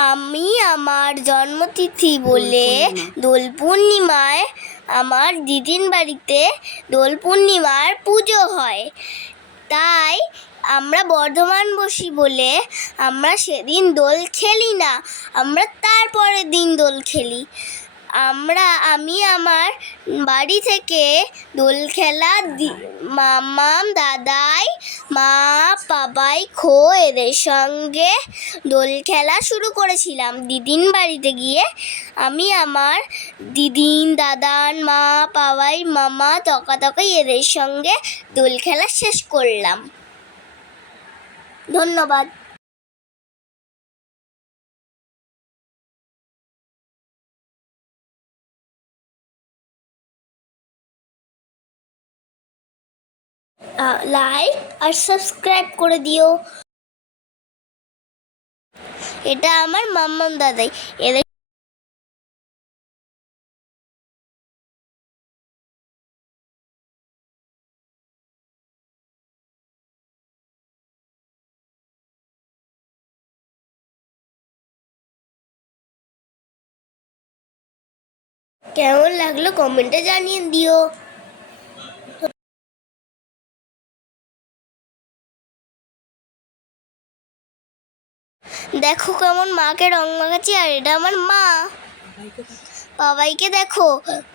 আমি আমার জন্মতিথি বলে দোল পূর্ণিমায় আমার দিদিন বাড়িতে দোল পূর্ণিমার পুজো হয়। তাই আমরা বর্ধমান বসি বলে আমরা সেদিন দোল খেলি না আমরা তারপরের দিন দোল খেলি। আমরা, আমি আমার বাড়ি থেকে দোল খেলা মামাম, দাদাই, মা বাবাই খো এদের সঙ্গে দোল খেলা শুরু করেছিলাম। দিদিন বাড়িতে গিয়ে আমি আমার দিদিন, দাদান, মা বাবাই মামা, তকা তকাই এদের সঙ্গে দোল খেলা শেষ করলাম। ধন্যবাদ। লাইক আর সাবস্ক্রাইব করে দিও। এটা আমার মাম্মাম দাদাই। এদের কেমন লাগল কমেন্টে জানিয়ে দিও। দেখো কেমন মাকে রং মাখাচ্ছি, আর এটা আমার মা। বাবাইকে দেখো,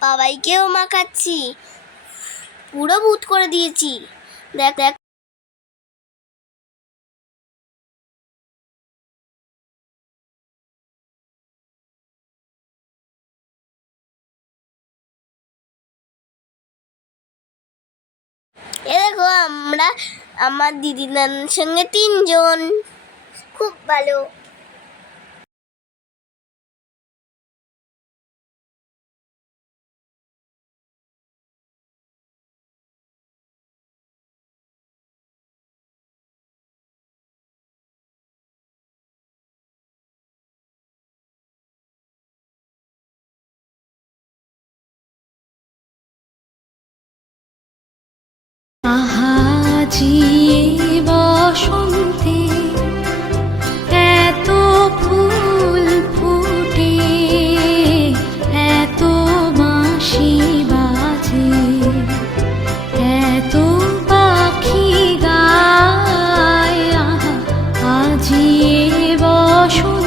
বাবাইকেও মাখাচ্ছি। পুরো ভূত করে দিয়েছি। দেখ দেখ। এ দেখো, আমরা, আমার দিদি নানার সঙ্গে তিনজন। খুব ভালো আহাজি choose